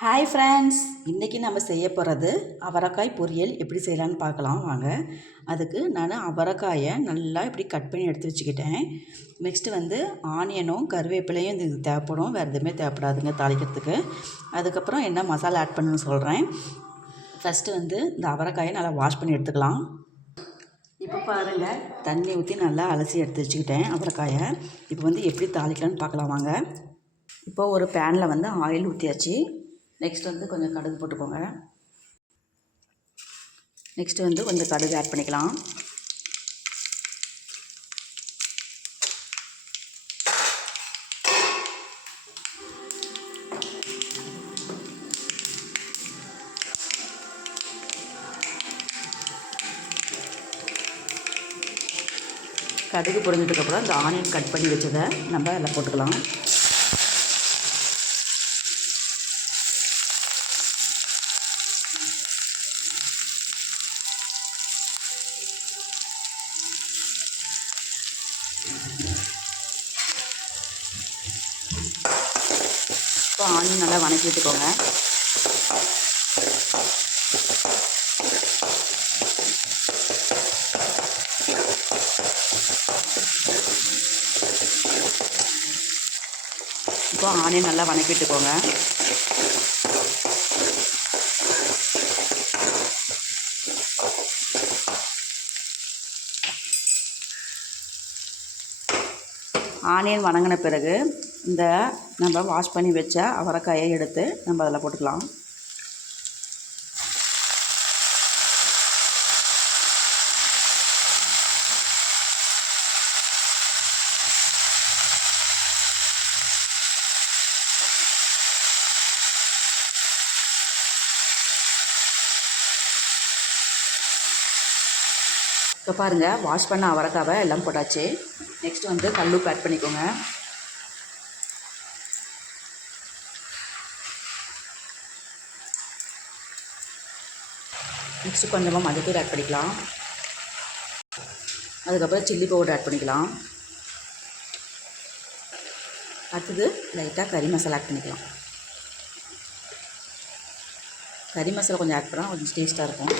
Hi friends இன்றைக்கி நம்ம செய்ய போகிறது அவரைக்காய் பொரியல் எப்படி செய்யலான்னு பார்க்கலாம். வாங்க. அதுக்கு நான் அவரைக்காயை நல்லா இப்படி கட் பண்ணி எடுத்து வச்சுக்கிட்டேன். நெக்ஸ்ட்டு வந்து ஆனியனும் கருவேப்பிலையும் இது தேவைப்படும். வேறு எதுவுமே தேவைப்படாதுங்க தாளிக்கிறதுக்கு. அதுக்கப்புறம் என்ன மசாலா ஆட் பண்ணணும்னு சொல்கிறேன் ஃபஸ்ட்டு வந்து இந்த அவரைக்காயை நல்லா வாஷ் பண்ணி எடுத்துக்கலாம். இப்போ பாருங்கள் தண்ணி ஊற்றி நல்லா அலசி எடுத்து வச்சுக்கிட்டேன் அவரைக்காயை. இப்போ வந்து எப்படி தாளிக்கலான்னு பார்க்கலாம் வாங்க. இப்போ ஒரு பேனில் வந்து ஆயில் ஊற்றியாச்சு நெக்ஸ்ட் வந்து கொஞ்சம் கடுகு போட்டுக்கோங்க. நெக்ஸ்ட் வந்து கொஞ்சம் கடுகு ஆட் பண்ணிக்கலாம். கடுகு பொரிஞ்சதுக்கப்புறம் இந்த ஆனியன் கட் பண்ணி வச்சதை நம்ம அதில் போட்டுக்கலாம். இப்போ ஆனியன் நல்லா வணக்கி விட்டுக்கோங்க இப்போ ஆனியன் நல்லா வணக்கி விட்டுக்கோங்க ஆனியன் வணங்கின பிறகு இந்த நம்ம வாஷ் பண்ணி வச்ச அவரைக்காயை எடுத்து நம்ம அதில் போட்டுக்கலாம். இப்போ பாருங்கள் வாஷ் பண்ண அவரைக்காவை எல்லாம் போட்டாச்சு. நெக்ஸ்ட் வந்து கல்லுப்பு ஆட் பண்ணிக்கோங்க. நெக்ஸ்ட்டு கொஞ்சமாக மஞ்சத்தூள் ஆட் பண்ணிக்கலாம். அதுக்கப்புறம் சில்லி பவுடர் ஆட் பண்ணிக்கலாம். அடுத்தது லைட்டாக கறி மசாலா ஆட் பண்ணிக்கலாம். கறி மசாலா கொஞ்சம் ஆட் பண்ணால் கொஞ்சம் டேஸ்ட்டாக இருக்கும்.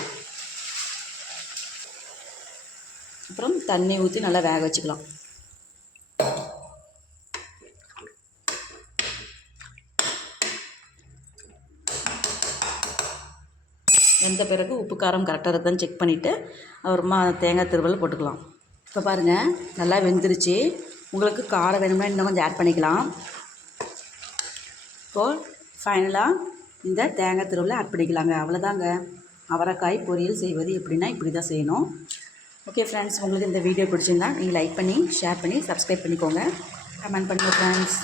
அப்புறம் தண்ணி ஊற்றி நல்லா வேக வச்சுக்கலாம். வெந்த பிறகு உப்பு காரம் கரெக்டாக இருக்குதான்னு செக் பண்ணிவிட்டு அப்புறமா தேங்காய் திருவல் போட்டுக்கலாம். இப்போ பாருங்கள் நல்லா வெந்துருச்சு. உங்களுக்கு காரம் வேணும்னா இன்னும் கொஞ்சம் ஆட் பண்ணிக்கலாம். இப்போது ஃபைனலாக இந்த தேங்காய் திருவல்ல ஆட் பண்ணிக்கலாங்க. அவ்வளோதாங்க அவரைக்காய் பொரியல் செய்வது எப்படின்னா இப்படி தான் செய்யணும். ஓகே ஃப்ரெண்ட்ஸ் உங்களுக்கு இந்த வீடியோ பிடிச்சிருந்தா நீங்கள் லைக் பண்ணி ஷேர் பண்ணி சப்ஸ்கிரைப் பண்ணிக்கோங்க. கமெண்ட் பண்ணுங்கள் ஃப்ரெண்ட்ஸ்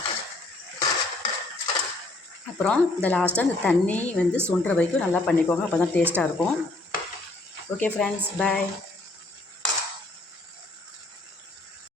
அப்புறம் இந்த லாஸ்ட்டாக இந்த தண்ணி வந்து சுண்டுற வரைக்கும் நல்லா பண்ணிக்கோங்க அப்போ தான் டேஸ்ட்டாக இருக்கும். Okay friends bye